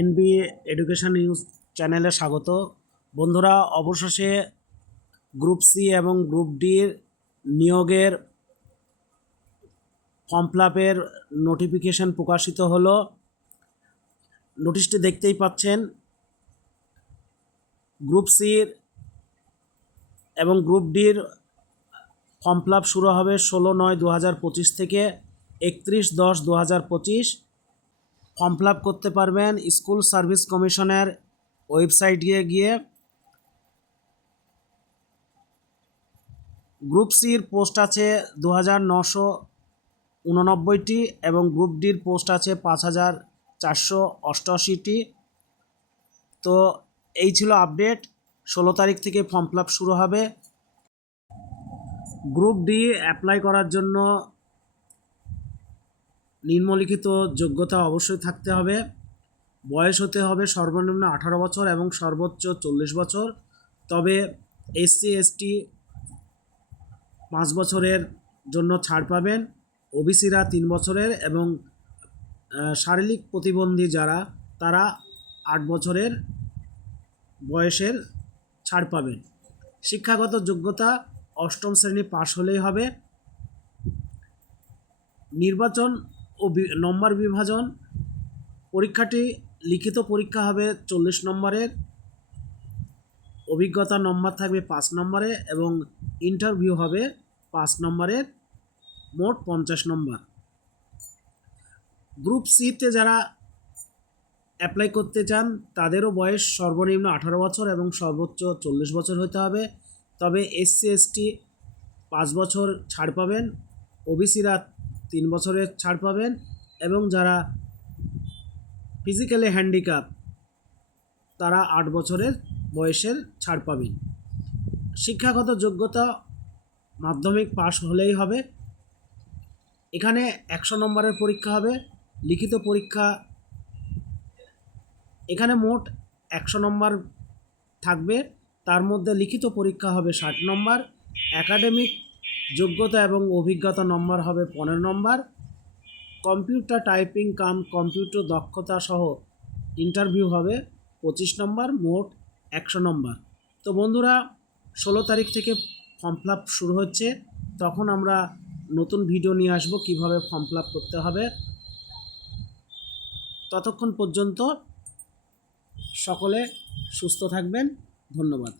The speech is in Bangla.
এনবি এডুকেশন নিউজ চ্যানেলে স্বাগত। বন্ধুরা, অবশেষে গ্রুপ সি এবং গ্রুপ ডির নিয়োগের ফর্ম ফিলাপের নোটিফিকেশন প্রকাশিত হলো। নোটিশটি দেখতেই পাচ্ছেন, গ্রুপ সির এবং গ্রুপ ডির ফর্ম ফিলাপ শুরু হবে ষোলো নয় দু হাজার পঁচিশ থেকে একত্রিশ দশ দু হাজার পঁচিশ। ফর্ম ফিল আপ করতে পারবেন স্কুল সার্ভিস কমিশনের ওয়েবসাইটে গিয়ে গ্রুপ সির পোস্ট আছে দু হাজার নশো উননব্বইটি এবং গ্রুপ ডির পোস্ট আছে পাঁচ হাজার চারশো অষ্টআশিটি। তো এই ছিল আপডেট। ষোলো তারিখ থেকে ফর্ম ফিল আপ শুরু হবে। গ্রুপ ডি অ্যাপ্লাই করার জন্য নিম্নলিখিত যোগ্যতা অবশ্যই থাকতে হবে। বয়স হতে হবে সর্বনিম্ন আঠারো বছর এবং সর্বোচ্চ চল্লিশ বছর। তবে এসসি এসটি পাঁচ বছরের জন্য ছাড় পাবেন। ওবিসিরা তিন বছরের এবং শারীরিক প্রতিবন্ধী যারা, তারা আট বছরের বয়সের ছাড় পাবেন। শিক্ষাগত যোগ্যতা অষ্টম শ্রেণি পাশ হলেই হবে। নির্বাচন ও নম্বর বিভাজন, পরীক্ষাটি লিখিত পরীক্ষা হবে চল্লিশ নম্বরের, অভিজ্ঞতা নম্বর থাকবে পাঁচ নম্বরে এবং ইন্টারভিউ হবে পাঁচ নম্বরের, মোট পঞ্চাশ নম্বর। গ্রুপ সিতে যারা অ্যাপ্লাই করতে চান, তাদেরও বয়স সর্বনিম্ন আঠারো বছর এবং সর্বোচ্চ চল্লিশ বছর হতে হবে। তবে এসসি এসটি পাঁচ বছর ছাড় পাবেন। ওবিসিরা তিন বছরের ছাড় পাবেন এবং যারা ফিজিক্যালি হ্যান্ডিক্যাপ তারা আট বছরের বয়সের ছাড় পাবেন। শিক্ষাগত যোগ্যতা মাধ্যমিক পাশ হলেই হবে। এখানে একশো নম্বরের পরীক্ষা হবে, লিখিত পরীক্ষা। এখানে মোট একশো নম্বর থাকবে, তার মধ্যে লিখিত পরীক্ষা হবে ষাট নম্বর একাডেমিক যোগ্যতা এবং অভিজ্ঞতা নম্বর হবে পনেরো নম্বর। কম্পিউটার টাইপিং কাম, কম্পিউটার দক্ষতা সহ ইন্টারভিউ হবে পঁচিশ নম্বর, মোট একশো নম্বর। তো বন্ধুরা, ষোলো তারিখ থেকে ফর্ম ফিল শুরু হচ্ছে। তখন আমরা নতুন ভিডিও নিয়ে আসব কীভাবে ফর্ম ফিল করতে হবে। ততক্ষণ পর্যন্ত সকলে সুস্থ থাকবেন। ধন্যবাদ।